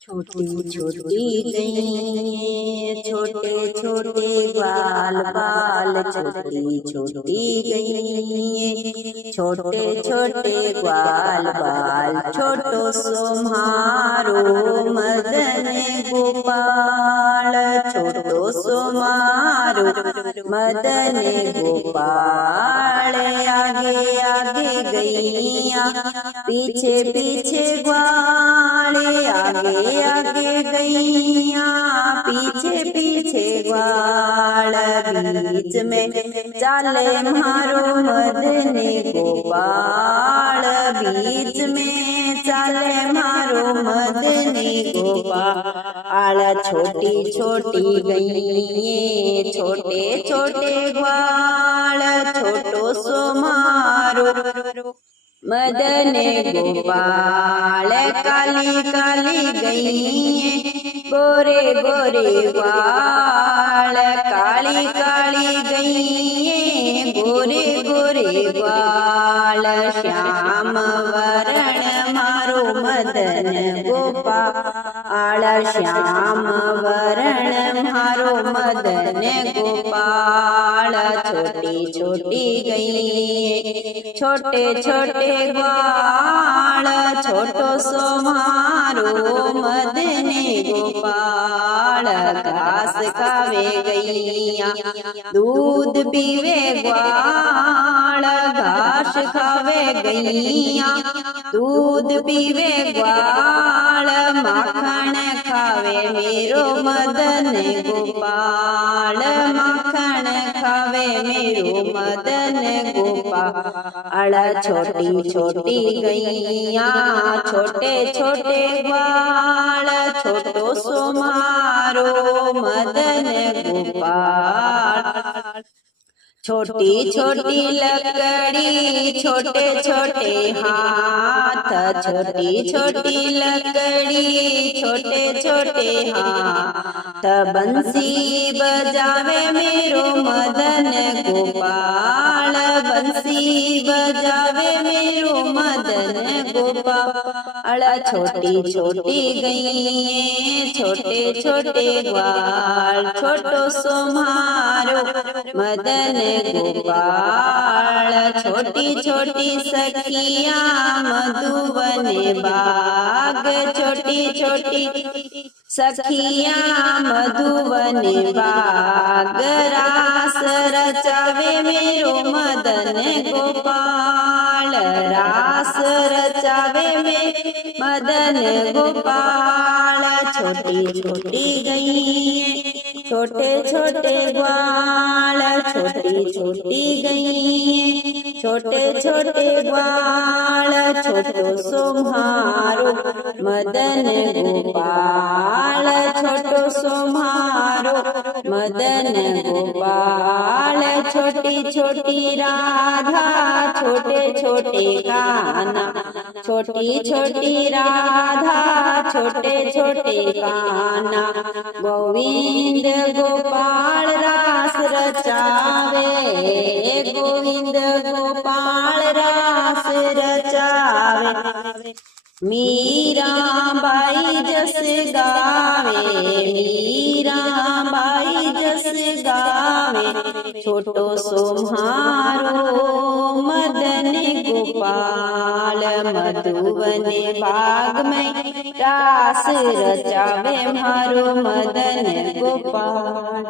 छोटी छोटी गई छोटे छोटे बाल बाल, छोटी छोटी गई छोटे छोटे बाल बाल, छोटो सोमारो मदन गोपाल, छोटो सोमारो मदन गोपाल। आगे आगे गैया पीछे पीछे ग्वाल, आगे आगे गैया पीछे पीछे ग्वाल, बीच में चाले मारो मदन गोपाल, बीच में चाले मारो मदन गोपाल। छोटी छोटी गई छोटे छोटे ग्वाल, छोटो सो मारो मदन गोपाल। काली काली गई गोरे गोरे ग्वाल, काली काली गई गोरे गोरे ग्वाल। श्याम वरण मारो मदन गोपाल, श्याम वरण मारो मदन गोपाल। छोटी छोटी गई छोटे छोटे ग्वाल, छोटो सो मारो मदन गोपाल। घास खावे गैया दूध पीवे ग्वाल, घास खावे गैया दूध पीवे ग्वाल। माखन खावे मेरो मदन गोपाल, माखन खावे मेरो मदन गोपाल। छोटी छोटी गैया छोटे छोटे ग्वाल, छोटो सो मारो मदन गोपाल। छोटी छोटी लकड़ी छोटे छोटे हाथ, छोटी छोटी लकड़ी छोटे छोटे हाथ। बंसी बजावे मेरो मदन गोपाल, बंसी बजावे मेरो मदन गोपाल। छोटी छोटी गई छोटे छोटे ग्वाल, छोटो सो मारो मदन गोपाल। छोटी छोटी सखिया मधुवन बाग, छोटी छोटी सखिया मधुवन बाग। रास रचावे मेरो मदन गोपाल, रास रचावे में मदन गोपाल। छोटी छोटी गई छोटे छोटे ग्वाल, छोटी छोटी गई छोटे छोटे ग्वाल। छोटो सो मारो मदन गोपाल, छोटो सो मारो मदन गोपाल। छोटी छोटी राधा छोटे छोटे काना, छोटी छोटी राधा छोटे छोटे काना। गोविंद गोपाल रास रचावे, गोविंद गोपाल रास रचावे। मीरा बाई जस गावे, मीरा बाई जस गावे। छोटो सो मारो मदन गोपाल, मधुवन बाग में रास रचावे मारो मदन गोपाल।